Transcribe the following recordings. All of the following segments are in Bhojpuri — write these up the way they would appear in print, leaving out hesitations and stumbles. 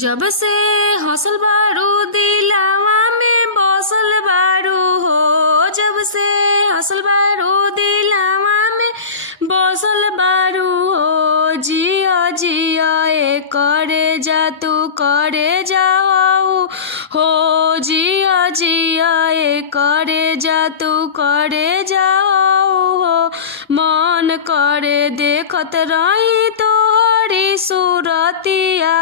जब से हौसल बारू दिलावा में बौसल बारू हो। जब से हौसल बारू दिलावा में बौसल बारू हो। जिया जिया ए करे जा तू करे जाओ हो। जिया जिया ए करे जा तू करे जाओ हो। मन करे देखत रही तोहरी सूरतिया।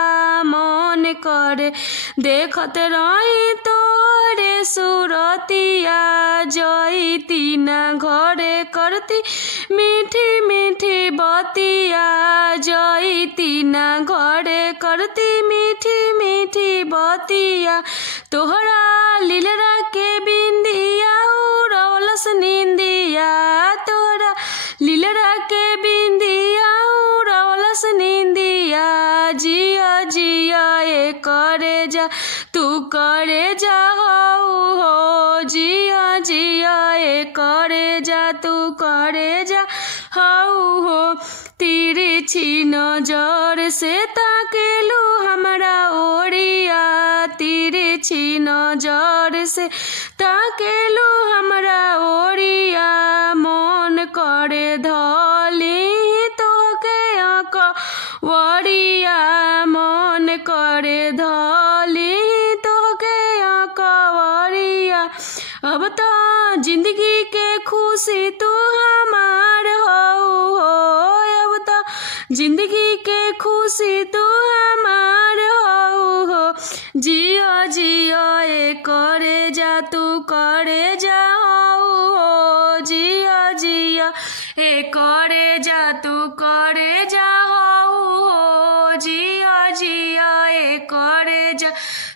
मन करे देखत रही तोरे सूरतिया। जईती ना घरे करती मीठी मीठी बतिया। जईती ना घरे करती मीठी मीठी बतिया। तोहरा लीलरा के बिंदिया उड़ौलस निंदिया। तोहरा लीलरा के बिंदिया उड़ौलस निंदिया। जिया जिया ए करे जा तू करे जा हो। जिया जिया ए करे जा तू करे जा हो। तिरछी नजर से ताकेलू हमरा ओरिया। तिरछी नजर से ताकेलू हमरा ओरिया। मन करे धली तोहके वरिया। मन करे धली तोहके वरिया। अब तो जिंदगी के खुशी तू हमार हो। अब तो जिंदगी के खुशी तू हमार हो। जियो जियो ए करे जा तू करे जा हो। जियो जियो ए करे जा तू करे जा हो। जियो जियो ए करे जा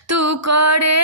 तू करे